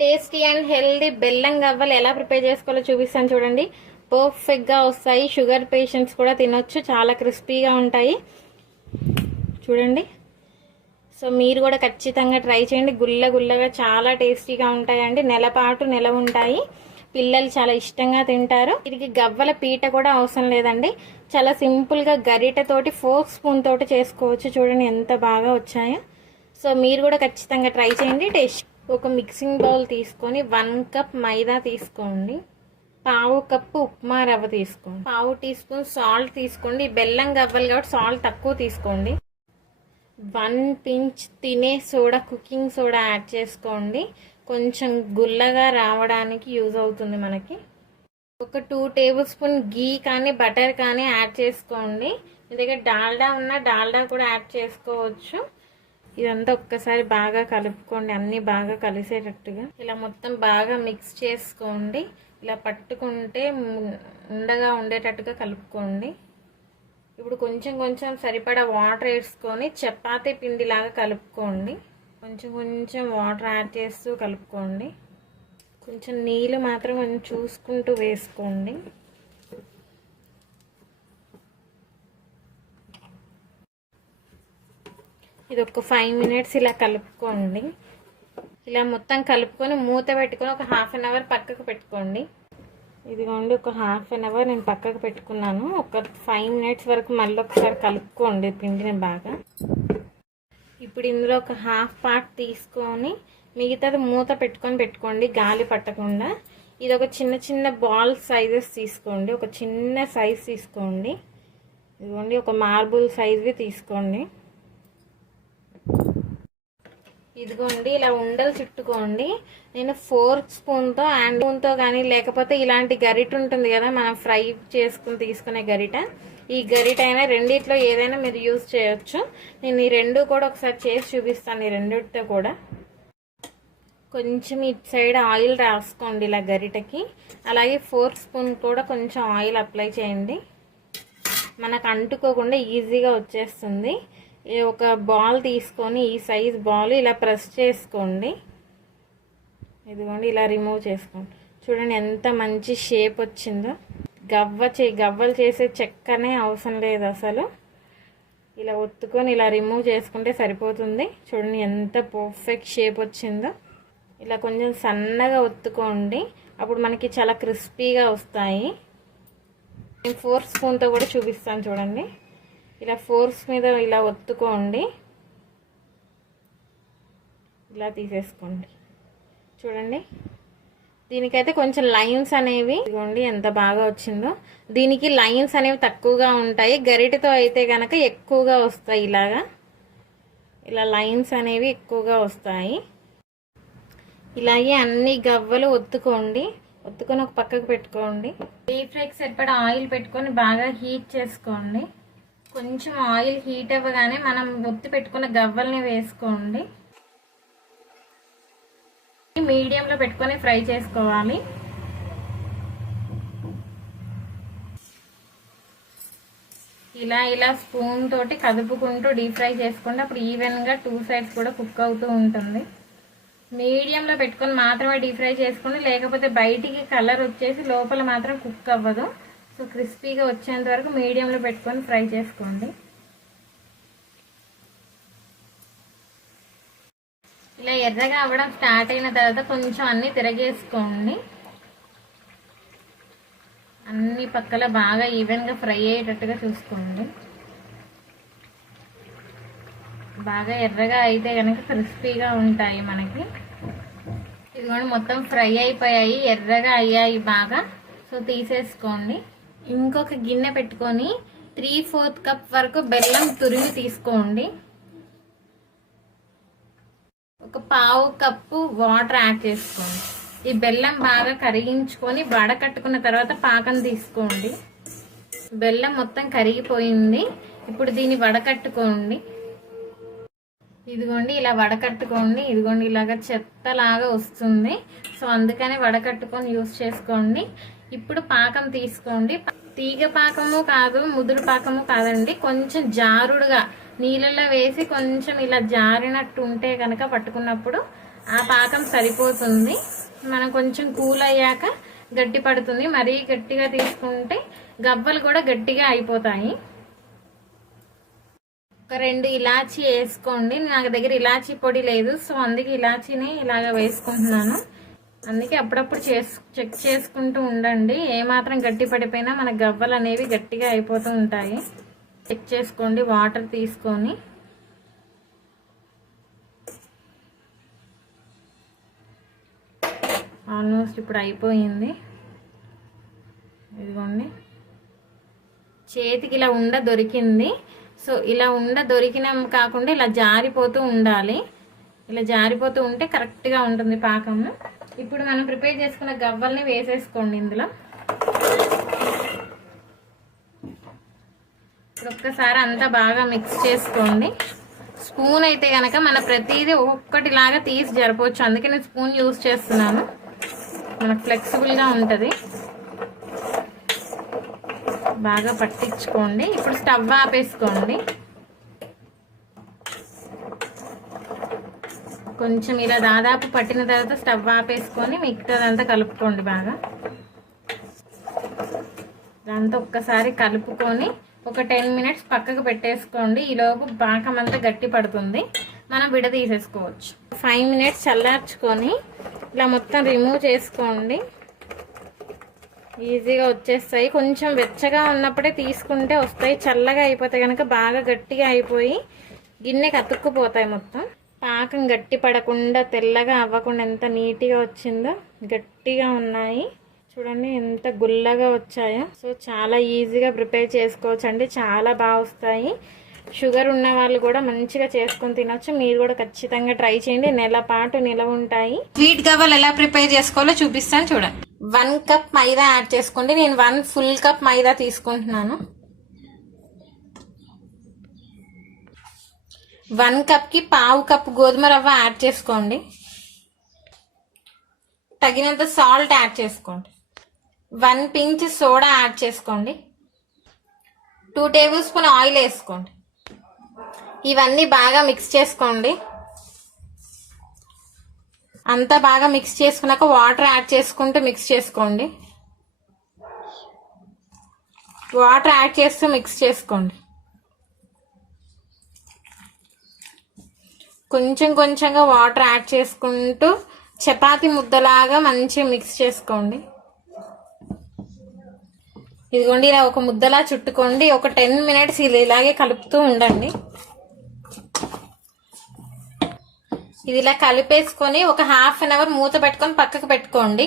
Tasty and healthy బెల్లం గవ్వలు ఎలా ప్రిపేర్ చేసుకోవాలో చూపిస్తాను చూడండి. పర్ఫెక్ట్గా వస్తాయి. షుగర్ పేషెంట్స్ కూడా తినొచ్చు. చాలా క్రిస్పీగా ఉంటాయి చూడండి. సో మీరు కూడా ఖచ్చితంగా ట్రై చేయండి. గుల్లగా చాలా టేస్టీగా ఉంటాయండి. నెల ఉంటాయి. పిల్లలు చాలా ఇష్టంగా తింటారు. దీనికి గవ్వల పీట కూడా అవసరం లేదండి. చాలా సింపుల్గా గరిటెతోటి ఫోర్క్ స్పూన్ తోటి చేసుకోవచ్చు. చూడండి ఎంత బాగా వచ్చాయో. సో మీరు కూడా ఖచ్చితంగా ట్రై చేయండి. టేస్ట్ ఒక మిక్సింగ్ బౌల్ తీసుకొని 1 కప్ మైదా తీసుకోండి. పావు కప్పు ఉప్మా రవ్వ తీసుకోండి. పావు టీ స్పూన్ సాల్ట్ తీసుకోండి. బెల్లం గవ్వలు కాబట్టి సాల్ట్ తక్కువ తీసుకోండి. 1 పించ్ తినే సోడా, కుకింగ్ సోడా యాడ్ చేసుకోండి. కొంచెం గుల్లగా రావడానికి యూజ్ అవుతుంది మనకి. ఒక 2 టేబుల్ స్పూన్ గీ కానీ బటర్ కానీ యాడ్ చేసుకోండి. మీ దగ్గర డాల్డా ఉన్నా డాల్డా కూడా యాడ్ చేసుకోవచ్చు. ఇదంతా ఒక్కసారి బాగా కలుపుకోండి. అన్నీ బాగా కలిసేటట్టుగా ఇలా మొత్తం బాగా మిక్స్ చేసుకోండి. ఇలా పట్టుకుంటే ఉండగా ఉండేటట్టుగా కలుపుకోండి. ఇప్పుడు కొంచెం సరిపడా వాటర్ వేసుకొని చపాతీ పిండిలాగా కలుపుకోండి. కొంచెం వాటర్ యాడ్ చేస్తూ కలుపుకోండి. కొంచెం నీళ్ళు మాత్రం కొంచెం చూసుకుంటూ వేసుకోండి. ఇది ఒక 5 మినిట్స్ ఇలా కలుపుకోండి. ఇలా మొత్తం కలుపుకొని మూత పెట్టుకొని ఒక 1/2 అవర్ పక్కకు పెట్టుకోండి. ఇదిగోండి ఒక 1/2 అవర్ నేను పక్కకు పెట్టుకున్నాను. ఒక 5 మినిట్స్ వరకు మళ్ళీ ఒకసారి కలుపుకోండి పిండిని బాగా. ఇప్పుడు ఇందులో ఒక హాఫ్ పార్ట్ తీసుకొని మిగతాది మూత పెట్టుకోండి గాలి పట్టకుండా. ఇది ఒక చిన్న బాల్ సైజెస్ తీసుకోండి. ఒక చిన్న సైజ్ తీసుకోండి. ఇదిగోండి ఒక మార్బుల్ సైజ్వి తీసుకోండి. ఇదిగోండి ఇలా ఉండలు చుట్టుకోండి. నేను ఫోర్క్ స్పూన్తో అండ్ స్పూన్తో కానీ లేకపోతే ఇలాంటి గరిట ఉంటుంది కదా మనం ఫ్రై చేసుకుని తీసుకునే గరిట, ఈ గరిట అయినా రెండిట్లో ఏదైనా మీరు యూజ్ చేయొచ్చు. నేను ఈ రెండు కూడా ఒకసారి చేసి చూపిస్తాను. ఈ రెండిటితో కూడా కొంచెం ఇటు సైడ్ ఆయిల్ రాసుకోండి ఇలా గరిటకి. అలాగే ఫోర్క్ స్పూన్ కూడా కొంచెం ఆయిల్ అప్లై చేయండి. మనకు అంటుకోకుండా ఈజీగా వచ్చేస్తుంది. ఒక బాల్ తీసుకొని ఈ సైజ్ బాల్ ఇలా ప్రెస్ చేసుకోండి. ఇదిగోండి ఇలా రిమూవ్ చేసుకోండి. చూడండి ఎంత మంచి షేప్ వచ్చిందో. గవ్వలు చేసే చెక్కనే అవసరం లేదు అసలు. ఇలా ఒత్తుకొని ఇలా రిమూవ్ చేసుకుంటే సరిపోతుంది. చూడండి ఎంత పర్ఫెక్ట్ షేప్ వచ్చిందో. ఇలా కొంచెం సన్నగా ఒత్తుకోండి. అప్పుడు మనకి చాలా క్రిస్పీగా వస్తాయి. నేను ఫోర్క్ స్పూన్తో కూడా చూపిస్తాను చూడండి. ఇలా ఫోర్క్స్ మీద ఇలా ఒత్తుకోండి. ఇలా తీసేసుకోండి. చూడండి దీనికైతే కొంచెం లైన్స్ అనేవి ఇదిగోండి ఎంత బాగా వచ్చిందో. దీనికి లైన్స్ అనేవి తక్కువగా ఉంటాయి. గరిటెతో అయితే కనుక ఎక్కువగా వస్తాయి. ఇలా లైన్స్ అనేవి ఎక్కువగా వస్తాయి. ఇలాగే అన్ని గవ్వలు ఒత్తుకోండి. ఒత్తుకొని ఒక పక్కకు పెట్టుకోండి. డీప్ ఫ్రైకి సరిపడా ఆయిల్ పెట్టుకొని బాగా హీట్ చేసుకోండి. కొంచెం ఆయిల్ హీట్ అవ్వగానే మనం ఒత్తి పెట్టుకున్న గవ్వల్ని వేసుకోండి. మీడియంలో పెట్టుకొని ఫ్రై చేసుకోవాలి. ఇలా స్పూన్ తోటి కదుపుకుంటూ డీప్ ఫ్రై చేసుకోండి. అప్పుడు ఈవెన్గా 2 సైడ్స్ కూడా కుక్ అవుతూ ఉంటుంది. మీడియంలో పెట్టుకొని మాత్రమే డీప్ ఫ్రై చేసుకోండి. లేకపోతే బయటికి కలర్ వచ్చేసి లోపల మాత్రం కుక్ అవ్వదు. సో క్రిస్పీగా వచ్చేంత వరకు మీడియంలో పెట్టుకొని ఫ్రై చేసుకోండి. ఇలా ఎర్రగా అవ్వడం స్టార్ట్ అయిన తర్వాత కొంచెం అన్నీ తిరగేసుకోండి. అన్ని పక్కల బాగా ఈవెన్గా ఫ్రై అయ్యేటట్టుగా చూసుకోండి. బాగా ఎర్రగా అయితే కనుక క్రిస్పీగా ఉంటాయి మనకి. ఇదిగోండి మొత్తం ఫ్రై అయిపోయాయి, ఎర్రగా అయ్యాయి బాగా. సో తీసేసుకోండి. ఇంకొక గిన్నె పెట్టుకొని 3/4 కప్ వరకు బెల్లం తురిమి తీసుకోండి. ఒక పావు కప్పు వాటర్ యాడ్ చేసుకోండి. ఈ బెల్లం బాగా కరిగించుకొని వడకట్టుకున్న తర్వాత పాకం తీసుకోండి. బెల్లం మొత్తం కరిగిపోయింది. ఇప్పుడు దీన్ని వడకట్టుకోండి. ఇదిగోండి ఇలా వడకట్టుకోండి. ఇదిగోండి ఇలాగ చెత్తలాగా వస్తుంది. సో అందుకని వడకట్టుకొని యూస్ చేసుకోండి. ఇప్పుడు పాకం తీసుకోండి. తీగ పాకము కాదు, ముదురు పాకము కాదండి. కొంచెం జారుడుగా నీళ్ళల్లో వేసి కొంచెం ఇలా జారినట్టు ఉంటే కనుక పట్టుకున్నప్పుడు ఆ పాకం సరిపోతుంది. మనం కొంచెం కూల్ అయ్యాక గట్టి పడుతుంది. మరీ గట్టిగా తీసుకుంటే గవ్వలు కూడా గట్టిగా అయిపోతాయి. ఒక 2 ఇలాచీ వేసుకోండి. నాకు దగ్గర ఇలాచీ పొడి లేదు, సో అందుకే ఇలాచీని ఇలాగ వేసుకుంటున్నాను. అందుకే అప్పుడప్పుడు చెక్ చేసుకుంటూ ఉండండి. ఏమాత్రం గట్టి పడిపోయినా మన గవ్వలు అనేవి గట్టిగా అయిపోతూ ఉంటాయి. చెక్ చేసుకోండి వాటర్ తీసుకొని. ఆల్మోస్ట్ ఇప్పుడు అయిపోయింది. ఇదిగోండి, చేతికి ఇలా ఉండ దొరికింది. సో ఇలా ఉండ దొరికిన కాకుండా ఇలా జారిపోతూ ఉండాలి. ఇలా జారిపోతూ ఉంటే కరెక్ట్గా ఉంటుంది పాకము. ఇప్పుడు మనం ప్రిపేర్ చేసుకున్న గవ్వల్ని వేసేసుకోండి ఇందులో. ఒక్కసారి అంతా బాగా మిక్స్ చేసుకోండి. స్పూన్ అయితే కనుక మన ప్రతిదీ ఒక్కొక్కటిలాగా తీసి జరపవచ్చు, అందుకే నేను స్పూన్ యూజ్ చేస్తున్నాను. మనకు ఫ్లెక్సిబుల్గా ఉంటుంది. బాగా పట్టించుకోండి. ఇప్పుడు స్టవ్ ఆపేసుకోండి. కొంచెం ఇలా దాదాపు పట్టిన తర్వాత స్టవ్ ఆపేసుకొని మిగతాదంతా కలుపుకోండి. బాగా దాంతో ఒక్కసారి కలుపుకొని ఒక 10 మినిట్స్ పక్కకు పెట్టేసుకోండి. ఈలోపు పాకం అంతా గట్టి పడుతుంది, మనం విడదీసేసుకోవచ్చు. 5 మినిట్స్ చల్లార్చుకొని ఇలా మొత్తం రిమూవ్ చేసుకోండి. ఈజీగా వచ్చేస్తాయి. కొంచెం వెచ్చగా ఉన్నప్పుడే తీసుకుంటే వస్తాయి. చల్లగా అయిపోతే కనుక బాగా గట్టిగా అయిపోయి గిన్నెకి అతుక్కుపోతాయి మొత్తం. పాకం గట్టి పడకుండా తెల్లగా అవ్వకుండా ఎంత నీట్గా వచ్చిందో. గట్టిగా ఉన్నాయి చూడండి, ఎంత గుల్లగా వచ్చాయో. సో చాలా ఈజీగా ప్రిపేర్ చేసుకోవచ్చు అండి. చాలా బాగా వస్తాయి. షుగర్ ఉన్న వాళ్ళు కూడా మంచిగా చేసుకొని తినొచ్చు. మీరు కూడా ఖచ్చితంగా ట్రై చేయండి. నెల పాటు నిలవ ఉంటాయి. స్వీట్ గవ్వలు ఎలా ప్రిపేర్ చేసుకోవాలో చూపిస్తాను చూడండి. 1 కప్ మైదా యాడ్ చేసుకోండి. నేను 1 ఫుల్ కప్ మైదా తీసుకుంటున్నాను. 1 కప్కి 1/2 కప్ గోధుమ రవ్వ యాడ్ చేసుకోండి. తగినంత సాల్ట్ యాడ్ చేసుకోండి. 1 పించ్ సోడా యాడ్ చేసుకోండి. 2 టేబుల్ స్పూన్ ఆయిల్ వేసుకోండి. ఇవన్నీ బాగా మిక్స్ చేసుకోండి. అంతా బాగా మిక్స్ చేసుకున్నాక వాటర్ యాడ్ చేసుకుంటూ మిక్స్ చేసుకోండి. వాటర్ యాడ్ చేస్తూ మిక్స్ చేసుకోండి. కొంచెం కొంచెంగా వాటర్ యాడ్ చేసుకుంటూ చపాతీ ముద్దలాగా మంచిగా మిక్స్ చేసుకోండి. ఇదిగోండి, ఇలా ఒక ముద్దలా చుట్టుకోండి. ఒక 10 మినిట్స్ ఇలాగే కలుపుతూ ఉండండి. ఇది ఇలా కలిపేసుకొని ఒక 1/2 అవర్ మూత పెట్టుకొని పక్కకు పెట్టుకోండి.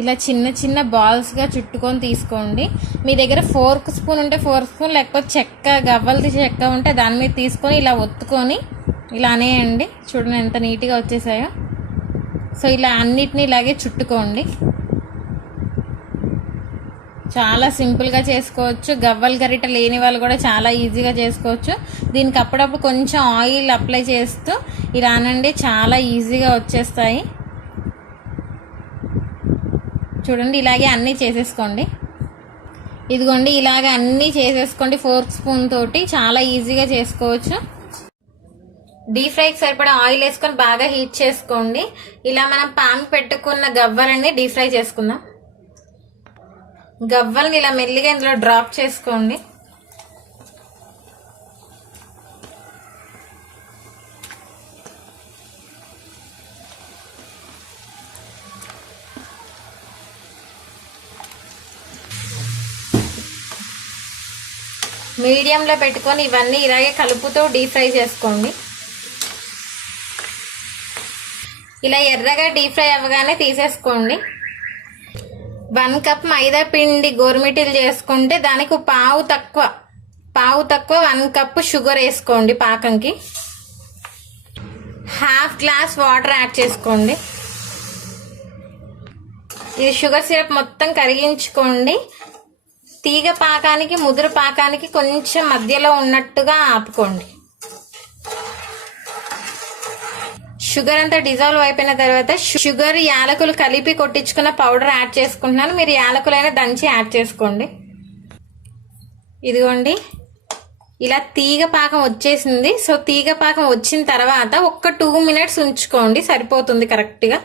ఇలా చిన్న చిన్న బాల్స్గా చుట్టుకొని తీసుకోండి. మీ దగ్గర ఫోర్క్ స్పూన్ ఉంటే 4 స్పూన్, లేకపోతే చెక్క గవ్వలది చెక్క ఉంటే దాని మీద తీసుకొని ఇలా ఒత్తుకొని ఇలా అనేయండి. చూడండి ఎంత నీట్గా వచ్చేసాయో. సో ఇలా అన్నిటినీ ఇలాగే చుట్టుకోండి. చాలా సింపుల్గా చేసుకోవచ్చు. గవ్వల గరిట లేని వాళ్ళు కూడా చాలా ఈజీగా చేసుకోవచ్చు. దీనికి అప్పుడప్పుడు కొంచెం ఆయిల్ అప్లై చేస్తూ ఇలా అనండి, చాలా ఈజీగా వచ్చేస్తాయి. చూడండి, ఇలాగే అన్నీ చేసేసుకోండి. ఇదిగోండి, ఇలాగ అన్నీ చేసేసుకోండి. ఫోర్క్ స్పూన్ తోటి చాలా ఈజీగా చేసుకోవచ్చు. డీప్ ఫ్రైకి సరిపడా ఆయిల్ వేసుకొని బాగా హీట్ చేసుకోండి. ఇలా మనం పాన్ పెట్టుకున్న గవ్వలన్నీ డీప్ ఫ్రై చేసుకుందాం. గవ్వల్ని ఇలా మెల్లిగా ఇందులో డ్రాప్ చేసుకోండి. మీడియంలో పెట్టుకొని ఇవన్నీ ఇలాగే కలుపుతూ డీప్ ఫ్రై చేసుకోండి. ఇలా ఎర్రగా డీప్ ఫ్రై అవ్వగానే తీసేసుకోండి. 1 కప్ మైదా పిండి గోరుమిటీలు చేసుకుంటే దానికి పావు తక్కువ 1 కప్ షుగర్ వేసుకోండి. పాకంకి 1/2 గ్లాస్ వాటర్ యాడ్ చేసుకోండి. ఇది షుగర్ సిరప్ మొత్తం కరిగించుకోండి. తీగ పాకానికి ముదురు పాకానికి కొంచెం మధ్యలో ఉన్నట్టుగా ఆపుకోండి. షుగర్ అంతా డిజాల్వ్ అయిపోయిన తర్వాత షుగర్ యాలకులు కలిపి కొట్టించుకున్న పౌడర్ యాడ్ చేసుకుంటున్నాను. మీరు యాలకులైనా దంచి యాడ్ చేసుకోండి. ఇదిగోండి, ఇలా తీగ పాకం వచ్చేసింది. సో తీగ పాకం వచ్చిన తర్వాత ఒక్క 2 మినిట్స్ ఉంచుకోండి, సరిపోతుంది కరెక్ట్గా.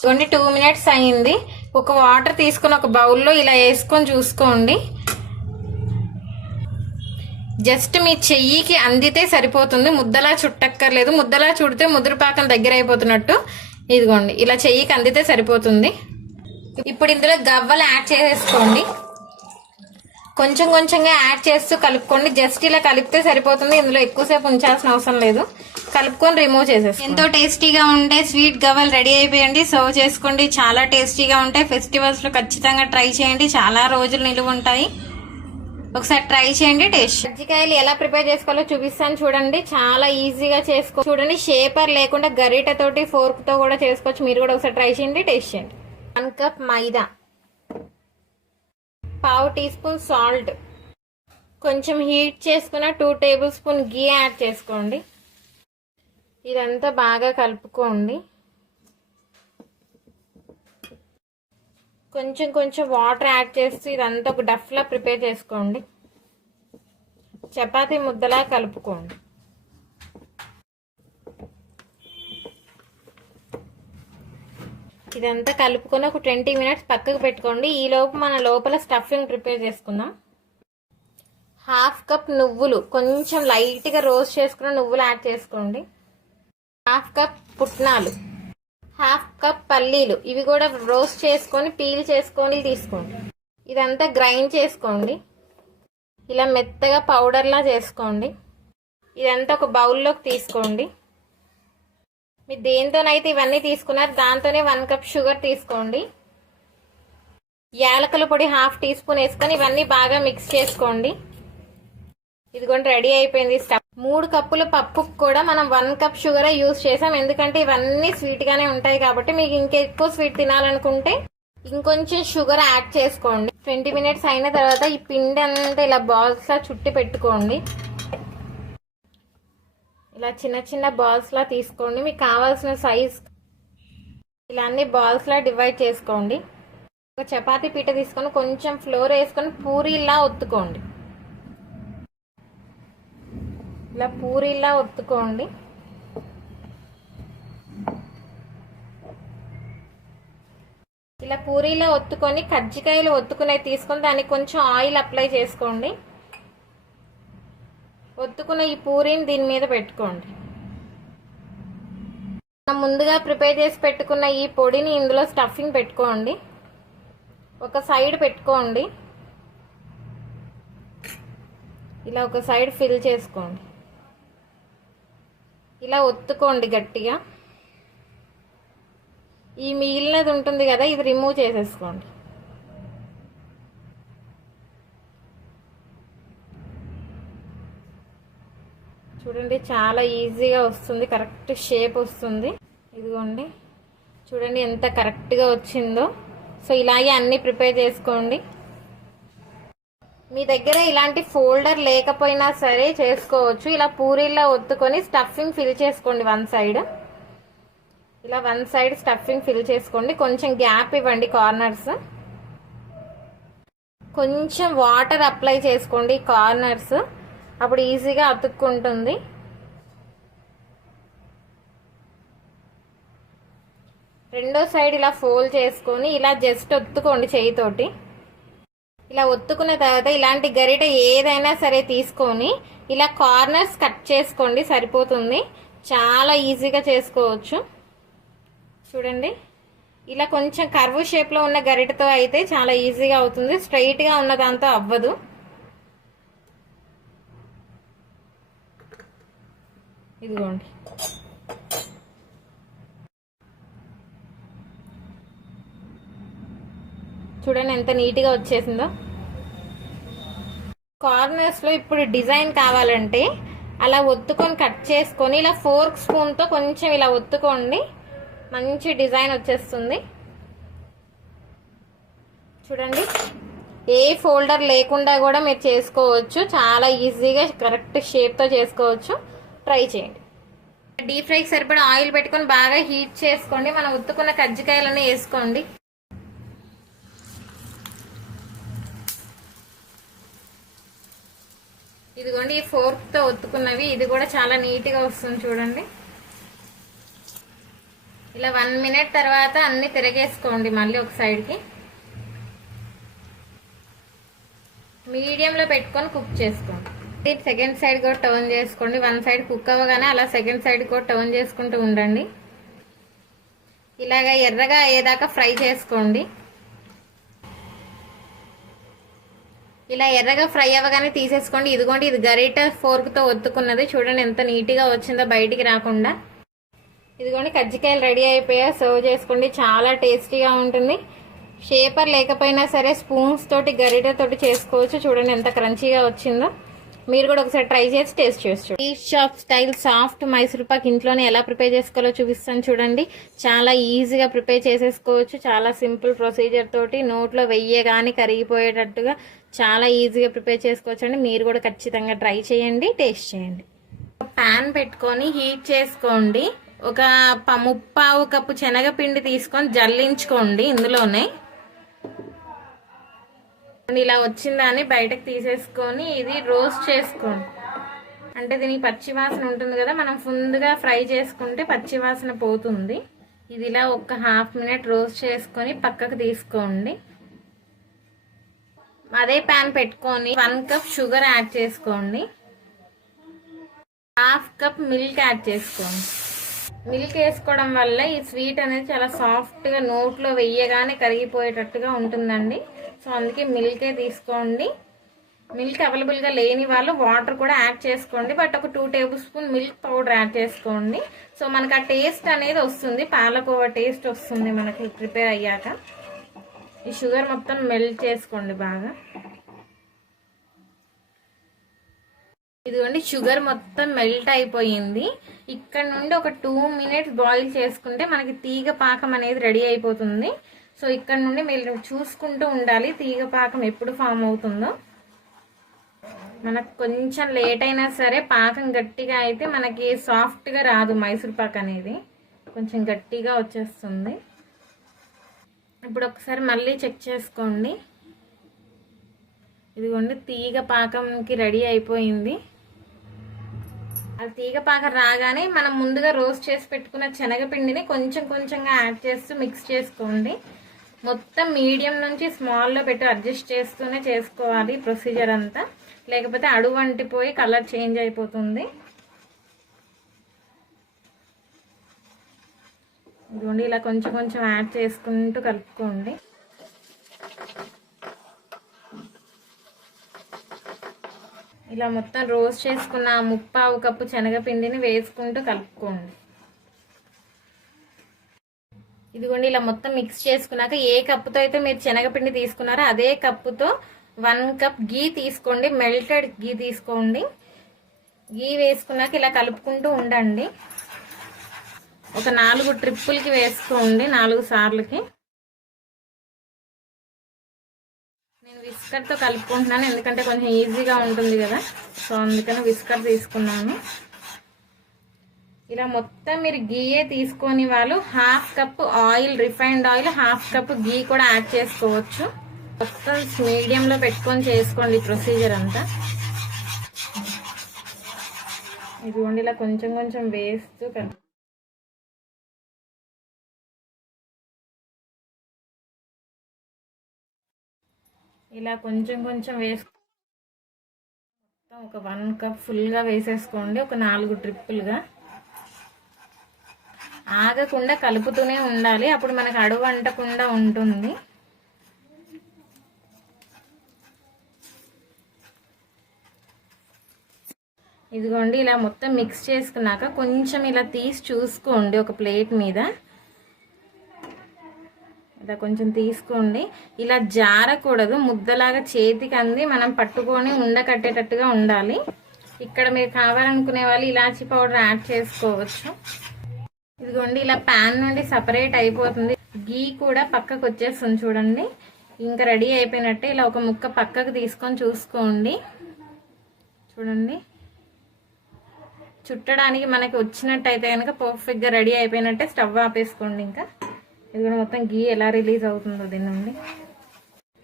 చూడండి 2 మినిట్స్ అయింది. ఒక వాటర్ తీసుకొని ఒక బౌల్లో ఇలా వేసుకొని చూసుకోండి. జస్ట్ మీ చెయ్యికి అందితే సరిపోతుంది, ముద్దలా చుట్టక్కర్లేదు. ముద్దలా చుడితే ముదురు పాకం దగ్గర అయిపోతున్నట్టు. ఇదిగోండి ఇలా చెయ్యికి అందితే సరిపోతుంది. ఇప్పుడు ఇందులో గవ్వలు యాడ్ చేసేసుకోండి. కొంచెం కొంచెంగా యాడ్ చేస్తూ కలుపుకోండి. జస్ట్ ఇలా కలిపితే సరిపోతుంది, ఇందులో ఎక్కువసేపు ఉంచాల్సిన అవసరం లేదు. కలుపుకొని రిమూవ్ చేసేసి ఎంతో టేస్టీగా ఉంటే స్వీట్ గవ్వలు రెడీ అయిపోయండి. సర్వ్ చేసుకోండి, చాలా టేస్టీగా ఉంటాయి. ఫెస్టివల్స్ లో ఖచ్చితంగా ట్రై చేయండి, చాలా రోజులు నిలువ ఉంటాయి. ఒకసారి ట్రై చేయండి. టేస్ట్ కజ్జికాయలు ఎలా ప్రిపేర్ చేసుకోవాలో చూపిస్తాను చూడండి. చాలా ఈజీగా చేసుకో చూడండి. షేపర్ లేకుండా గరిటెతోటి ఫోర్క్ తో కూడా చేసుకోవచ్చు. మీరు కూడా ఒకసారి ట్రై చేయండి, టేస్ట్ చేయండి. 1 కప్ మైదా, పావు టీ స్పూన్ సాల్ట్, కొంచెం హీట్ చేసుకున్న 2 టేబుల్ స్పూన్ గీ యాడ్ చేసుకోండి. ఇదంతా బాగా కలుపుకోండి. కొంచెం కొంచెం వాటర్ యాడ్ చేస్తూ ఇదంతా ఒక డఫ్లా ప్రిపేర్ చేసుకోండి. చపాతీ ముద్దలా కలుపుకోండి. ఇదంతా కలుపుకొని ఒక 20 మినిట్స్ పక్కకు పెట్టుకోండి. ఈ లోపు మన లోపల స్టఫింగ్ ప్రిపేర్ చేసుకుందాం. 1/2 కప్ నువ్వులు, కొంచెం లైట్గా రోస్ట్ చేసుకున్న నువ్వులు యాడ్ చేసుకోండి. 1/2 కప్ పుట్నాలు, 1/2 కప్ పల్లీలు, ఇవి కూడా రోస్ట్ చేసుకొని పీల్ చేసుకొని తీసుకోండి. ఇదంతా గ్రైండ్ చేసుకోండి. ఇలా మెత్తగా పౌడర్లా చేసుకోండి. ఇదంతా ఒక బౌల్లోకి తీసుకోండి. మీరు దేంతోనైతే ఇవన్నీ తీసుకున్నారు దాంతోనే 1 కప్ షుగర్ తీసుకోండి. యాలకుల పొడి 1/2 టీ స్పూన్ వేసుకొని ఇవన్నీ బాగా మిక్స్ చేసుకోండి. ఇదిగోండి రెడీ అయిపోయింది స్టఫ్. 3 కప్పుల పప్పుకు కూడా మనం 1 కప్ షుగర్ యూజ్ చేసాం, ఎందుకంటే ఇవన్నీ స్వీట్ గానే ఉంటాయి కాబట్టి. మీకు ఇంకెక్కువ స్వీట్ తినాలనుకుంటే ఇంకొంచెం షుగర్ యాడ్ చేసుకోండి. 20 మినిట్స్ అయిన తర్వాత ఈ పిండి అంతా ఇలా బాల్స్ లా చుట్టి పెట్టుకోండి. ఇలా చిన్న చిన్న బాల్స్ లా తీసుకోండి. మీకు కావాల్సిన సైజ్ ఇలా అన్ని బాల్స్ లా డివైడ్ చేసుకోండి. ఒక చపాతీ పీట తీసుకొని కొంచెం ఫ్లోర్ వేసుకొని పూరీలా ఒత్తుకోండి. ఇలా పూరీలా ఒత్తుకోండి. ఇలా పూరీలా ఒత్తుకొని కజ్జికాయలు ఒత్తుకునే తీసుకొని దానికి కొంచెం ఆయిల్ అప్లై చేసుకోండి. ఒత్తుకున్న ఈ పూరీని దీని మీద పెట్టుకోండి. మనం ముందుగా ప్రిపేర్ చేసి పెట్టుకున్న ఈ పొడిని ఇందులో స్టఫింగ్ పెట్టుకోండి. ఒక సైడ్ పెట్టుకోండి. ఇలా ఒక సైడ్ ఫిల్ చేసుకోండి. ఇలా ఒత్తుకోండి గట్టిగా. ఈ మిగిలినది ఉంటుంది కదా, ఇది రిమూవ్ చేసేసుకోండి. చూడండి చాలా ఈజీగా వస్తుంది, కరెక్ట్ షేప్ వస్తుంది. ఇదిగోండి చూడండి ఎంత కరెక్ట్గా వచ్చిందో. సో ఇలాగే అన్ని ప్రిపేర్ చేసుకోండి. మీ దగ్గర ఇలాంటి ఫోల్డర్ లేకపోయినా సరే చేసుకోవచ్చు. ఇలా పూరీలా ఒత్తుకొని స్టఫింగ్ ఫిల్ చేసుకోండి. 1 సైడ్ ఇలా 1 సైడ్ స్టఫింగ్ ఫిల్ చేసుకోండి. కొంచెం గ్యాప్ ఇవ్వండి కార్నర్స్. కొంచెం వాటర్ అప్లై చేసుకోండి కార్నర్స్, అప్పుడు ఈజీగా అతుక్కుంటుంది. రెండో సైడ్ ఇలా ఫోల్డ్ చేసుకొని ఇలా జస్ట్ ఒత్తుకోండి చేయితోటి. ఇలా ఒత్తుకున్న తర్వాత ఇలాంటి గరిట ఏదైనా సరే తీసుకొని ఇలా కార్నర్స్ కట్ చేసుకోండి, సరిపోతుంది. చాలా ఈజీగా చేసుకోవచ్చు. చూడండి ఇలా కొంచెం కర్వ్ షేప్లో ఉన్న గరిటతో అయితే చాలా ఈజీగా అవుతుంది, స్ట్రైట్గా ఉన్న దాంతో అవ్వదు. ఇదిగోండి చూడండి ఎంత నీట్గా వచ్చేసిందో. కార్నర్స్లో ఇప్పుడు డిజైన్ కావాలంటే అలా ఒత్తుకొని కట్ చేసుకొని ఇలా ఫోర్క్ స్పూన్తో కొంచెం ఇలా ఒత్తుకోండి, మంచి డిజైన్ వచ్చేస్తుంది. చూడండి ఏ ఫోల్డర్ లేకుండా కూడా మీరు చేసుకోవచ్చు, చాలా ఈజీగా కరెక్ట్ షేప్తో చేసుకోవచ్చు. ట్రై చేయండి. డీప్ ఫ్రైకి సరిపడా ఆయిల్ పెట్టుకొని బాగా హీట్ చేసుకోండి. మనం ఒత్తుకున్న కజ్జికాయలన్నీ వేసుకోండి. ఇదిగోండి ఈ ఫోర్క్తో ఒత్తుకున్నవి, ఇది కూడా చాలా నీట్గా వస్తుంది చూడండి. ఇలా 1 మినిట్ తర్వాత అన్ని తిరగేసుకోండి మళ్ళీ ఒక సైడ్కి. మీడియంలో పెట్టుకొని కుక్ చేసుకోండి. సెకండ్ సైడ్ కూడా టర్న్ చేసుకోండి. 1 సైడ్ కుక్ అవ్వగానే అలా సెకండ్ సైడ్ కూడా టర్న్ చేసుకుంటూ ఉండండి. ఇలాగా ఎర్రగా అయ్యేదాకా ఫ్రై చేసుకోండి. ఇలా ఎర్రగా ఫ్రై అవ్వగానే తీసేసుకోండి. ఇదిగోండి ఇది గరిట ఫోర్క్తో ఒత్తుకున్నది చూడండి ఎంత నీట్గా వచ్చిందో బయటికి రాకుండా. ఇదిగోండి కజ్జికాయలు రెడీ అయిపోయా, సర్వ్ చేసుకోండి. చాలా టేస్టీగా ఉంటుంది. షేపర్ లేకపోయినా సరే స్పూన్స్ తోటి గరిటతోటి చేసుకోవచ్చు. చూడండి ఎంత క్రంచీగా వచ్చిందో. మీరు కూడా ఒకసారి ట్రై చేసి టేస్ట్ చేయొచ్చు. ఈ shop style soft Mysore Pak ఇంట్లోనే ఎలా ప్రిపేర్ చేసుకోవాలో చూపిస్తాను చూడండి. చాలా ఈజీగా ప్రిపేర్ చేసేసుకోవచ్చు. చాలా సింపుల్ ప్రొసీజర్ తోటి నోట్లో వెయ్యగానే కరిగిపోయేటట్టుగా చాలా ఈజీగా ప్రిపేర్ చేసుకోవచ్చు అండి. మీరు కూడా ఖచ్చితంగా ట్రై చేయండి, టేస్ట్ చేయండి. ప్యాన్ పెట్టుకొని హీట్ చేసుకోండి. ఒక 3/4 కప్పు శనగపిండి తీసుకొని జల్లించుకోండి. ఇందులోనే ఇలా వచ్చిందని బయటకు తీసేసుకొని ఇది రోస్ట్ చేసుకోండి. అంటే దీనికి పచ్చివాసన ఉంటుంది కదా, మనం ముందుగా ఫ్రై చేసుకుంటే పచ్చివాసన పోతుంది. ఇది ఇలా ఒక 1/2 మినిట్ రోస్ట్ చేసుకొని పక్కకు తీసుకోండి. అదే ప్యాన్ పెట్టుకొని 1 కప్ షుగర్ యాడ్ చేసుకోండి. 1/2 కప్ మిల్క్ యాడ్ చేసుకోండి. మిల్క్ వేసుకోవడం వల్ల ఈ స్వీట్ అనేది చాలా సాఫ్ట్గా నోట్లో వెయ్యగానే కరిగిపోయేటట్టుగా ఉంటుందండి. సో అందుకే మిల్కే తీసుకోండి. మిల్క్ అవైలబుల్గా లేని వాళ్ళు వాటర్ కూడా యాడ్ చేసుకోండి. బట్ ఒక 2 table spoon milk powder add చేసుకోండి. సో మనకు ఆ టేస్ట్ అనేది వస్తుంది, పాలకోవా టేస్ట్ వస్తుంది మనకి ప్రిపేర్ అయ్యాక. ఈ షుగర్ మొత్తం మెల్ట్ చేసుకోండి బాగా. ఇదిగోండి షుగర్ మొత్తం మెల్ట్ అయిపోయింది. ఇక్కడ నుండి ఒక 2 మినిట్స్ బాయిల్ చేసుకుంటే మనకి తీగ పాకం అనేది రెడీ అయిపోతుంది. సో ఇక్కడ నుండి మీరు చూసుకుంటూ ఉండాలి తీగ పాకం ఎప్పుడు ఫామ్ అవుతుందో. మనకు కొంచెం లేట్ అయినా సరే పాకం గట్టిగా అయితే మనకి సాఫ్ట్గా రాదు మైసూర్ పాక్ అనేది, కొంచెం గట్టిగా వచ్చేస్తుంది. ఇప్పుడు ఒకసారి మళ్ళీ చెక్ చేసుకోండి. ఇదిగోండి తీగ పాకంకి రెడీ అయిపోయింది. అది తీగ పాకం రాగానే మనం ముందుగా రోస్ట్ చేసి పెట్టుకున్న శనగపిండిని కొంచెం కొంచెంగా యాడ్ చేస్తూ మిక్స్ చేసుకోండి. మొత్తం మీడియం నుంచి స్మాల్లో పెట్టి అడ్జస్ట్ చేస్తూనే చేసుకోవాలి ప్రొసీజర్ అంతా, లేకపోతే అడుగు అంటిపోయి కలర్ చేంజ్ అయిపోతుంది. ఇదిగోండి ఇలా కొంచెం కొంచెం యాడ్ చేసుకుంటూ కలుపుకోండి. ఇలా మొత్తం రోస్ట్ చేసుకున్న 3/4 కప్పు శనగపిండిని వేసుకుంటూ కలుపుకోండి. ఇదిగోండి ఇలా మొత్తం మిక్స్ చేసుకున్నాక ఏ కప్పుతో అయితే మీరు శనగపిండి తీసుకున్నారో అదే కప్పుతో 1 కప్ గీ తీసుకోండి. మెల్టెడ్ గీ తీసుకోండి. గీ వేసుకున్నాక ఇలా కలుపుకుంటూ ఉండండి. ఒక 4 ట్రిప్పులకి వేసుకోండి, 4 సార్లకి. నేను విస్కర్తో కలుపుకుంటున్నాను ఎందుకంటే కొంచెం ఈజీగా ఉంటుంది కదా, సో అందుకని విస్కర్ తీసుకున్నాను. ఇలా మొత్తం మీరు గీయే తీసుకొని వాళ్ళు 1/2 cup oil, refined oil, 1/2 cup ghee కూడా యాడ్ చేసుకోవచ్చు. మొత్తం మీడియంలో పెట్టుకొని చేసుకోండి ప్రొసీజర్ అంతా. ఇదిగోండి ఇలా కొంచెం కొంచెం వేస్తూ ఇలా కొంచెం కొంచెం వేసుకు ఒక 1 కప్ ఫుల్గా వేసేసుకోండి. ఒక 4 ట్రిప్పులుగా ఆగకుండా కలుపుతూనే ఉండాలి, అప్పుడు మనకు అడుగు అంటకుండా ఉంటుంది. ఇదిగోండి ఇలా మొత్తం మిక్స్ చేసుకున్నాక కొంచెం ఇలా తీసి చూసుకోండి ఒక ప్లేట్ మీద. ఇలా కొంచెం తీసుకోండి. ఇలా జారకూడదు, ముద్దలాగా చేతికి అంది మనం పట్టుకొని ఉండకట్టేటట్టుగా ఉండాలి. ఇక్కడ మీరు కావాలనుకునే వాళ్ళు ఇలాచీ పౌడర్ యాడ్ చేసుకోవచ్చు. ఇదిగోండి ఇలా ప్యాన్ నుండి సపరేట్ అయిపోతుంది. గీ కూడా పక్కకు వచ్చేస్తుంది చూడండి. ఇంకా రెడీ అయిపోయినట్టే. ఇలా ఒక ముక్క పక్కకు తీసుకొని చూసుకోండి. చూడండి చుట్టడానికి మనకి వచ్చినట్టయితే కనుక పర్ఫెక్ట్గా రెడీ అయిపోయినట్టే. స్టవ్ ఆపేసుకోండి. ఇంకా ఇది కూడా మొత్తం గీ ఎలా రిలీజ్ అవుతుందో దీని నుండి.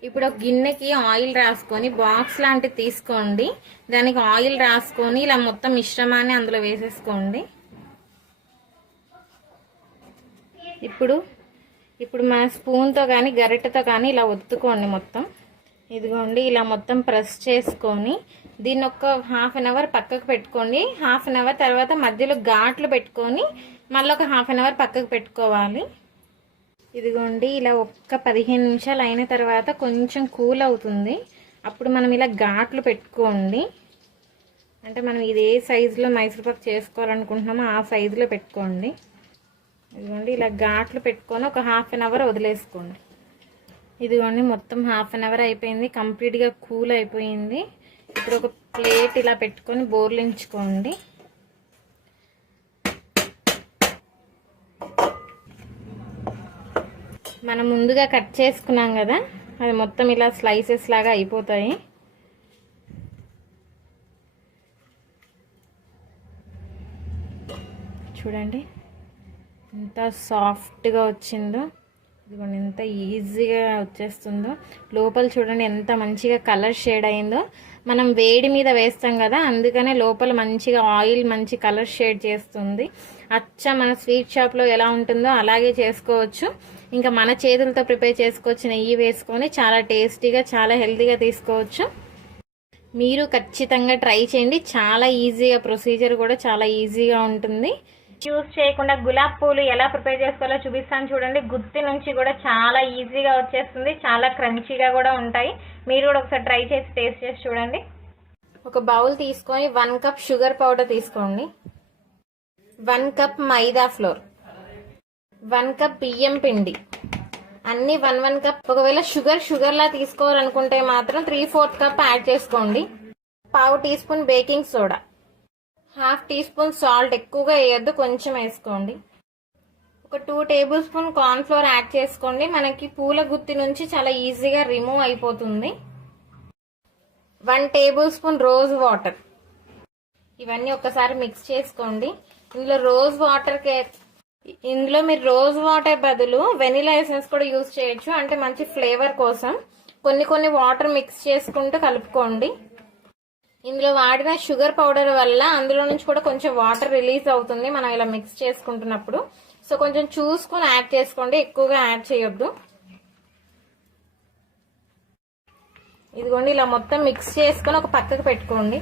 ఇప్పుడు ఒక గిన్నెకి ఆయిల్ రాసుకొని బాక్స్ లాంటిది తీసుకోండి. దానికి ఆయిల్ రాసుకొని ఇలా మొత్తం మిశ్రమాన్ని అందులో వేసేసుకోండి. ఇప్పుడు మన స్పూన్తో కానీ గరిటెతో కానీ ఇలా ఒత్తుకోండి మొత్తం. ఇదిగోండి ఇలా మొత్తం ప్రెస్ చేసుకొని దీన్ని ఒక హాఫ్ అన్ అవర్ పక్కకు పెట్టుకోండి. హాఫ్ అన్ అవర్ తర్వాత మధ్యలో ఘాట్లు పెట్టుకొని మళ్ళీ ఒక హాఫ్ అన్ అవర్ పక్కకు పెట్టుకోవాలి. ఇదిగోండి ఇలా ఒక్క 15 నిమిషాలు అయిన తర్వాత కొంచెం కూల్ అవుతుంది. అప్పుడు మనం ఇలా ఘాట్లు పెట్టుకోండి. అంటే మనం ఇది ఏ సైజులో మైసూర్పాక్ చేసుకోవాలనుకుంటున్నామో ఆ సైజులో పెట్టుకోండి. ఇదిగోండి ఇలా ఘాట్లు పెట్టుకొని ఒక హాఫ్ అన్ అవర్ వదిలేసుకోండి. ఇదిగోండి మొత్తం హాఫ్ అన్ అవర్ అయిపోయింది. కంప్లీట్గా కూల్ అయిపోయింది. ఇప్పుడు ఒక ప్లేట్ ఇలా పెట్టుకొని బోర్లించుకోండి. మనం ముందుగా కట్ చేసుకున్నాం కదా, అది మొత్తం ఇలా స్లైసెస్ లాగా అయిపోతాయి. చూడండి ఎంత సాఫ్ట్గా వచ్చిందో. ఇదిగోండి ఎంత ఈజీగా వచ్చేస్తుందో. లోపల చూడండి ఎంత మంచిగా కలర్ షేడ్ అయిందో. మనం వేడి మీద వేస్తాం కదా, అందుకనే లోపల మంచిగా ఆయిల్ మంచి కలర్ షేడ్ చేస్తుంది. అచ్చ మన స్వీట్ షాప్లో ఎలా ఉంటుందో అలాగే చేసుకోవచ్చు. ఇంకా మన చేతులతో ప్రిపేర్ చేసుకోవచ్చు. నెయ్యి వేసుకొని చాలా టేస్టీగా చాలా హెల్తీగా తీసుకోవచ్చు. మీరు ఖచ్చితంగా ట్రై చేయండి. చాలా ఈజీగా, ప్రొసీజర్ కూడా చాలా ఈజీగా ఉంటుంది. యూజ్ చేయకుండా గులాబ్ పూలు ఎలా ప్రిపేర్ చేసుకోవాలో చూపిస్తాను చూడండి. గుత్తి నుంచి కూడా చాలా ఈజీగా వచ్చేస్తుంది. చాలా క్రంచీగా కూడా ఉంటాయి. మీరు కూడా ఒకసారి ట్రై చేసి టేస్ట్ చేసి చూడండి. ఒక బౌల్ తీసుకొని 1 కప్ షుగర్ పౌడర్ తీసుకోండి. 1 కప్ మైదా ఫ్లోర్, 1 కప్ బియ్యం పిండి, అన్ని 1 కప్. ఒకవేళ షుగర్ లా తీసుకోవాలనుకుంటే మాత్రం 3/4 కప్ యాడ్ చేసుకోండి. 1/2 teaspoon baking soda, 1/2 teaspoon salt, ఎక్కువగా వేయొద్దు, కొంచెం వేసుకోండి. ఒక 2 tablespoon corn flour add చేసుకోండి. మనకి పూల గుత్తి నుంచి చాలా ఈజీగా రిమూవ్ అయిపోతుంది. 1 టేబుల్ స్పూన్ రోజ్ వాటర్. ఇవన్నీ ఒకసారి మిక్స్ చేసుకోండి. ఇందులో మీరు రోజ్ వాటర్ బదులు వెనిలా ఎసెన్స్ కూడా యూజ్ చేయొచ్చు, అంటే మంచి ఫ్లేవర్ కోసం. కొన్ని వాటర్ మిక్స్ చేసుకుంటూ కలుపుకోండి. ఇందులో వాడిన షుగర్ పౌడర్ వల్ల అందులో నుంచి కూడా కొంచెం వాటర్ రిలీజ్ అవుతుంది మనం ఇలా మిక్స్ చేసుకుంటున్నప్పుడు. సో కొంచెం చూసుకొని యాడ్ చేసుకోండి, ఎక్కువగా యాడ్ చేయొద్దు. ఇదిగోండి ఇలా మొత్తం మిక్స్ చేసుకొని ఒక పక్కకు పెట్టుకోండి.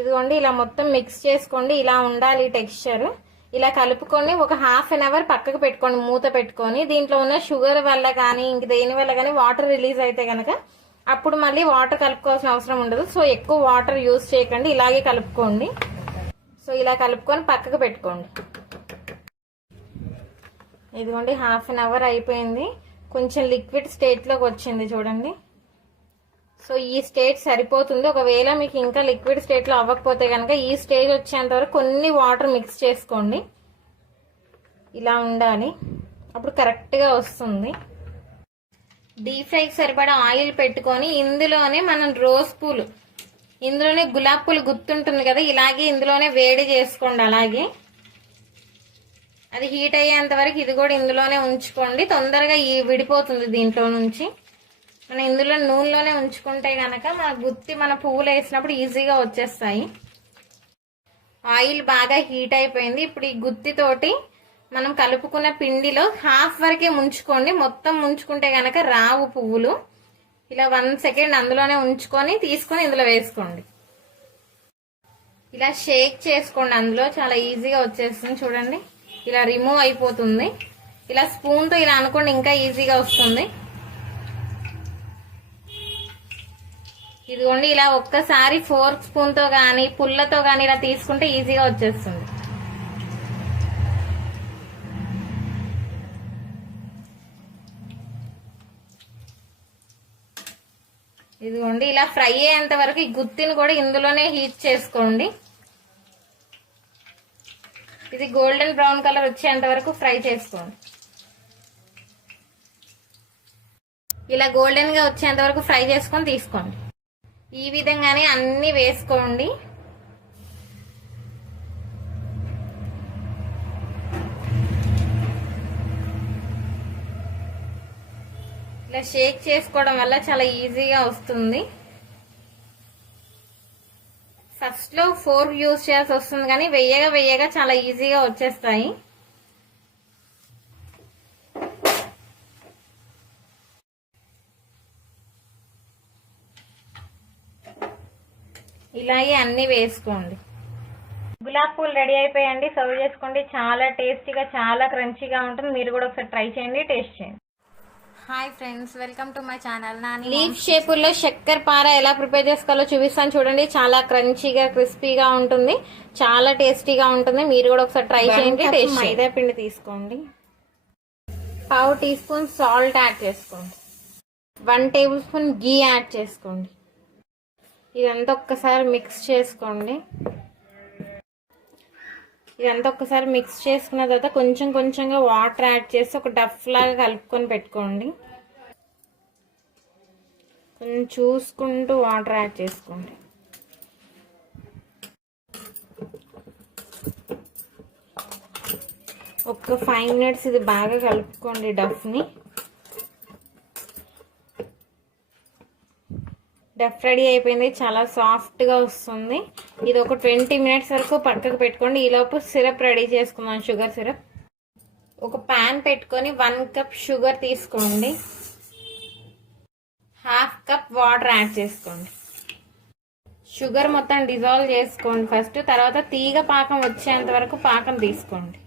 ఇదిగోండి ఇలా మొత్తం మిక్స్ చేసుకోండి. ఇలా ఉండాలి టెక్స్చర్. ఇలా కలుపుకొని ఒక హాఫ్ అన్ అవర్ పక్కకు పెట్టుకోండి మూత పెట్టుకొని. దీంట్లో ఉన్న షుగర్ వల్ల కానీ ఇంక దేని వల్ల కానీ వాటర్ రిలీజ్ అయితే కనుక అప్పుడు మళ్ళీ వాటర్ కలుపుకోవాల్సిన అవసరం ఉండదు. సో ఎక్కువ వాటర్ యూజ్ చేయకండి, ఇలాగే కలుపుకోండి. సో ఇలా కలుపుకొని పక్కకు పెట్టుకోండి. ఇదిగోండి హాఫ్ అన్ అవర్ అయిపోయింది. కొంచెం లిక్విడ్ స్టేట్లోకి వచ్చింది చూడండి. సో ఈ స్టేజ్ సరిపోతుంది. ఒకవేళ మీకు ఇంకా లిక్విడ్ స్టేట్లో అవ్వకపోతే కనుక ఈ స్టేజ్ వచ్చేంత వరకు కొన్ని వాటర్ మిక్స్ చేసుకోండి. ఇలా ఉండాలి, అప్పుడు కరెక్ట్గా వస్తుంది. డీప్ ఫ్రైకి సరిపడా ఆయిల్ పెట్టుకొని ఇందులోనే మనం రోజ్ పూలు, ఇందులోనే గులాబ్ పూలు గుర్తుంటుంది కదా, ఇలాగే ఇందులోనే వేడి చేసుకోండి. అలాగే అది హీట్ అయ్యేంత వరకు ఇది కూడా ఇందులోనే ఉంచుకోండి. తొందరగా విడిపోతుంది దీంట్లో నుంచి. మనం ఇందులో నూనెలోనే ఉంచుకుంటే కనుక మన గుత్తి మన పువ్వులు వేసినప్పుడు ఈజీగా వచ్చేస్తాయి. ఆయిల్ బాగా హీట్ అయిపోయింది. ఇప్పుడు ఈ గుత్తితోటి మనం కలుపుకున్న పిండిలో హాఫ్ వరకే ముంచుకోండి. మొత్తం ముంచుకుంటే కనుక రావు పువ్వులు. ఇలా 1 సెకండ్ అందులోనే ఉంచుకొని తీసుకొని ఇందులో వేసుకోండి. ఇలా షేక్ చేసుకోండి. అందులో చాలా ఈజీగా వచ్చేస్తుంది చూడండి. ఇలా రిమూవ్ అయిపోతుంది. ఇలా స్పూన్తో ఇలా అనుకోండి, ఇంకా ఈజీగా వస్తుంది. ఇదిగోండి ఇలా ఒక్కసారి ఫోర్క్ స్పూన్తో కానీ పుల్లతో కానీ ఇలా తీసుకుంటే ఈజీగా వచ్చేస్తుంది. ఇదిగోండి ఇలా ఫ్రై అయ్యేంత వరకు ఈ గుత్తిని కూడా ఇందులోనే హీట్ చేసుకోండి. ఇది గోల్డెన్ బ్రౌన్ కలర్ వచ్చేంత వరకు ఫ్రై చేసుకోండి. ఇలా గోల్డెన్ గా వచ్చేంత వరకు ఫ్రై చేసుకొని తీసుకోండి. ఈ విధంగానే అన్ని వేసుకోండి. ఇలా షేక్ చేసుకోవడం వల్ల చాలా ఈజీగా వస్తుంది. ఫస్ట్ లో 4 యూజ్ చేయాల్సి వస్తుంది, కానీ వెయ్యగా చాలా ఈజీగా వచ్చేస్తాయి. ఇలాగే అన్ని వేసుకోండి. గులాబ్ పూలు రెడీ అయిపోయాయండి. సర్వ్ చేసుకోండి. చాలా టేస్టీగా, చాలా క్రంచీగా ఉంటుంది. మీరు కూడా ఒకసారి ట్రై చేయండి, టేస్ట్ చేయండి. Hi friends, welcome to my channel. Nani leaf షేపుల్లో చక్కెర పార ఎలా ప్రిపేర్ చేసుకోవాలో చూపిస్తాను చూడండి. చాలా క్రంచీగా, క్రిస్పీగా ఉంటుంది. చాలా టేస్టీగా ఉంటుంది. మీరు కూడా ఒకసారి ట్రై చేయండి, టేస్ట్. మైదా పిండి తీసుకోండి. 1/2 టీ స్పూన్ సాల్ట్ యాడ్ చేసుకోండి. 1 టేబుల్ స్పూన్ గీ యాడ్ చేసుకోండి. ఇదంతా ఒక్కసారి మిక్స్ చేసుకోండి. ఇదంతా ఒక్కసారి మిక్స్ చేసుకున్న తర్వాత కొంచెం కొంచెంగా వాటర్ యాడ్ చేసి ఒక డఫ్ లాగా కలుపుకొని పెట్టుకోండి. కొంచెం చూసుకుంటూ వాటర్ యాడ్ చేసుకోండి. ఒక 5 మినిట్స్ ఇది బాగా కలుపుకోండి డఫ్ని. డఫ్ రెడీ అయిపోయింది. చాలా సాఫ్ట్గా వస్తుంది. ఇది ఒక 20 మినిట్స్ వరకు పక్కకు పెట్టుకోండి. ఈలోపు సిరప్ రెడీ చేసుకుందాం, షుగర్ సిరప్. ఒక ప్యాన్ పెట్టుకొని 1 కప్ షుగర్ తీసుకోండి. 1/2 కప్ వాటర్ యాడ్ చేసుకోండి. షుగర్ మొత్తం డిజాల్వ్ చేసుకోండి ఫస్ట్. తర్వాత తీగ పాకం వచ్చేంత వరకు పాకం తీసుకోండి.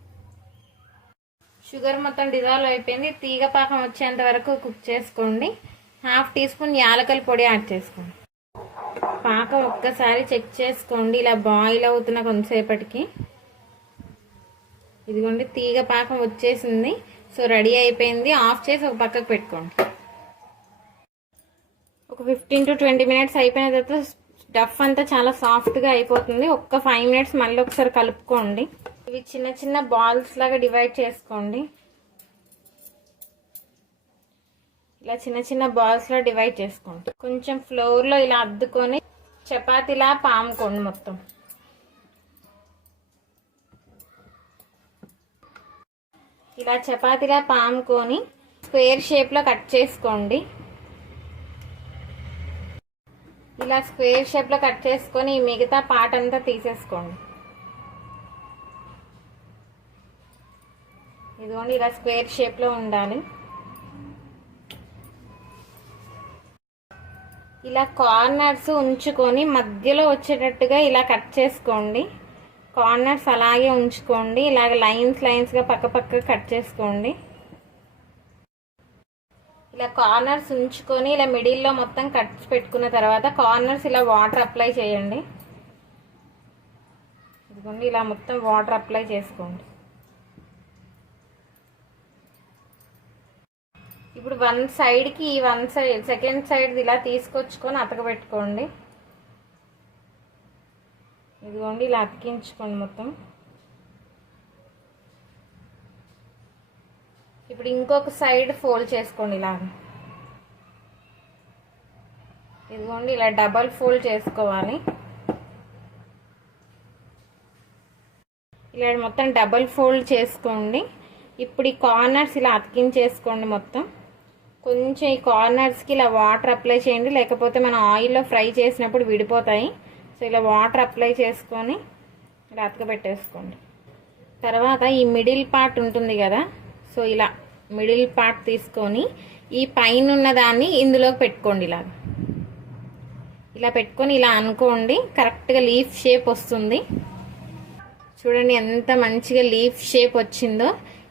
షుగర్ మొత్తం డిజాల్వ్ అయిపోయింది. తీగ పాకం వచ్చేంత వరకు కుక్ చేసుకోండి. 1/2 టీ స్పూన్ యాలకల పొడి యాడ్ చేసుకోండి. పాకం ఒక్కసారి చెక్ చేసుకోండి. ఇలా బాయిల్ అవుతున్న కొంతసేపటికి ఇదిగోండి తీగ పాకం వచ్చేసింది. సో రెడీ అయిపోయింది. ఆఫ్ చేసి ఒక పక్కకు పెట్టుకోండి. ఒక 15 to 20 మినిట్స్ అయిపోయిన తర్వాత డఫ్ అంతా చాలా సాఫ్ట్గా అయిపోతుంది. ఒక్క 5 మినిట్స్ మళ్ళీ ఒకసారి కలుపుకోండి. ఇవి చిన్న చిన్న బాల్స్ లాగా డివైడ్ చేసుకోండి. ఇలా చిన్న చిన్న బాల్స్ లో డివైడ్ చేసుకోండి. కొంచెం ఫ్లోర్ లో ఇలా అద్దుకొని చపాతీలా పాముకోండి మొత్తం. ఇలా చపాతీలా పాముకొని స్క్వేర్ షేప్ లో కట్ చేసుకోండి. ఇలా స్క్వేర్ షేప్ లో కట్ చేసుకొని ఈ మిగతా పార్ట్ అంతా తీసేసుకోండి. ఇదిగోండి ఇలా స్క్వేర్ షేప్ లో ఉండాలి. ఇలా కార్నర్స్ ఉంచుకొని మధ్యలో వచ్చేటట్టుగా ఇలా కట్ చేసుకోండి. కార్నర్స్ అలాగే ఉంచుకోండి. ఇలాగ లైన్స్గా పక్క కట్ చేసుకోండి. ఇలా కార్నర్స్ ఉంచుకొని ఇలా మిడిల్లో మొత్తం కట్స్ పెట్టుకున్న తర్వాత కార్నర్స్ ఇలా వాటర్ అప్లై చేయండి. ఇదిగోండి ఇలా మొత్తం వాటర్ అప్లై చేసుకోండి. ఇప్పుడు 1 సైడ్కి 1 సైడ్ సెకండ్ సైడ్ ఇలా తీసుకొచ్చుకొని అతకబెట్టుకోండి. ఇదిగోండి ఇలా అతికించుకోండి మొత్తం. ఇప్పుడు ఇంకొక సైడ్ ఫోల్డ్ చేసుకోండి ఇలాగ. ఇదిగోండి ఇలా డబల్ ఫోల్డ్ చేసుకోవాలి. ఇలా మొత్తం డబల్ ఫోల్డ్ చేసుకోండి. ఇప్పుడు ఈ కార్నర్స్ ఇలా అతికించేసుకోండి మొత్తం. కొంచెం ఈ కార్నర్స్కి ఇలా వాటర్ అప్లై చేయండి, లేకపోతే మనం ఆయిల్లో ఫ్రై చేసినప్పుడు విడిపోతాయి. సో ఇలా వాటర్ అప్లై చేసుకొని ఇలా అతకబెట్టేసుకోండి. తర్వాత ఈ మిడిల్ పార్ట్ ఉంటుంది కదా, సో ఇలా మిడిల్ పార్ట్ తీసుకొని ఈ పైన ఉన్న దాన్ని ఇందులోకి పెట్టుకోండి. ఇలా పెట్టుకొని ఇలా అనుకోండి. కరెక్ట్గా లీఫ్ షేప్ వస్తుంది. చూడండి ఎంత మంచిగా లీఫ్ షేప్ వచ్చిందో.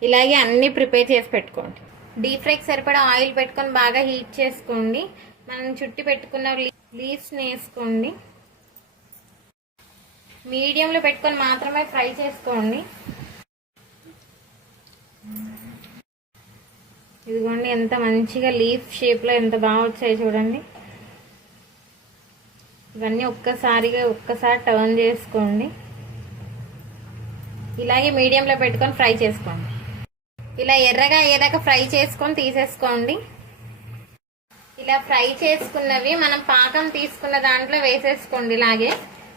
ఇలాగే అన్నీ ప్రిపేర్ చేసి పెట్టుకోండి. డీప్ ఫ్రైకి సరిపడా ఆయిల్ పెట్టుకొని బాగా హీట్ చేసుకోండి. మనం చుట్టి పెట్టుకున్న లీవ్స్ని వేసుకోండి. మీడియంలో పెట్టుకొని మాత్రమే ఫ్రై చేసుకోండి. ఇదిగోండి ఎంత మంచిగా లీఫ్ షేప్లో ఎంత బాగా వచ్చాయి చూడండి. ఇవన్నీ ఒక్కసారి టర్న్ చేసుకోండి. ఇలాగే మీడియంలో పెట్టుకొని ఫ్రై చేసుకోండి. ఇలా ఎర్రగా అయ్యేదాకా ఫ్రై చేసుకొని తీసేసుకోండి. ఇలా ఫ్రై చేసుకున్నవి మనం పాకం తీసుకున్న దాంట్లో వేసేసుకోండి. ఇలాగే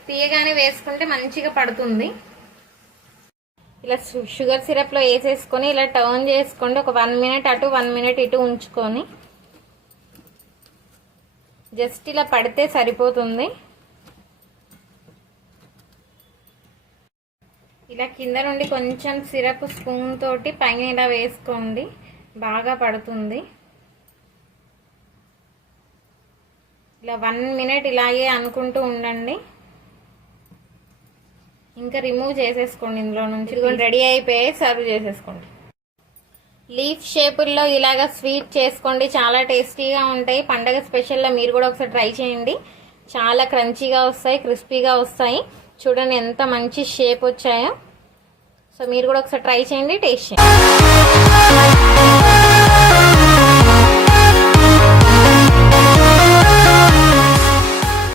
తీయగానే వేసుకుంటే మంచిగా పడుతుంది. ఇలా షుగర్ సిరప్లో వేసేసుకొని ఇలా టర్న్ చేసుకోండి. ఒక 1 మినిట్ అటు 1 మినిట్ ఇటు ఉంచుకొని జస్ట్ ఇలా పడితే సరిపోతుంది. ఇలా కింద నుండి కొంచెం సిరప్ స్పూన్ తోటి పైన ఇలా వేసుకోండి, బాగా పడుతుంది. ఇలా 1 మినిట్ ఇలాగే అనుకుంటూ ఉండండి. ఇంకా రిమూవ్ చేసేసుకోండి ఇందులో నుంచి. ఇదిగోండి రెడీ అయిపోయి సర్వ్ చేసేసుకోండి. లీఫ్ షేపుల్లో ఇలాగా స్వీట్ చేసుకోండి, చాలా టేస్టీగా ఉంటాయి. పండగ స్పెషల్లో మీరు కూడా ఒకసారి ట్రై చేయండి. చాలా క్రంచీగా వస్తాయి, క్రిస్పీగా వస్తాయి. చూడండి ఎంత మంచి షేప్ వచ్చాయో. సో మీరు కూడా ఒకసారి ట్రై చేయండి, టేస్ట్ చేయండి.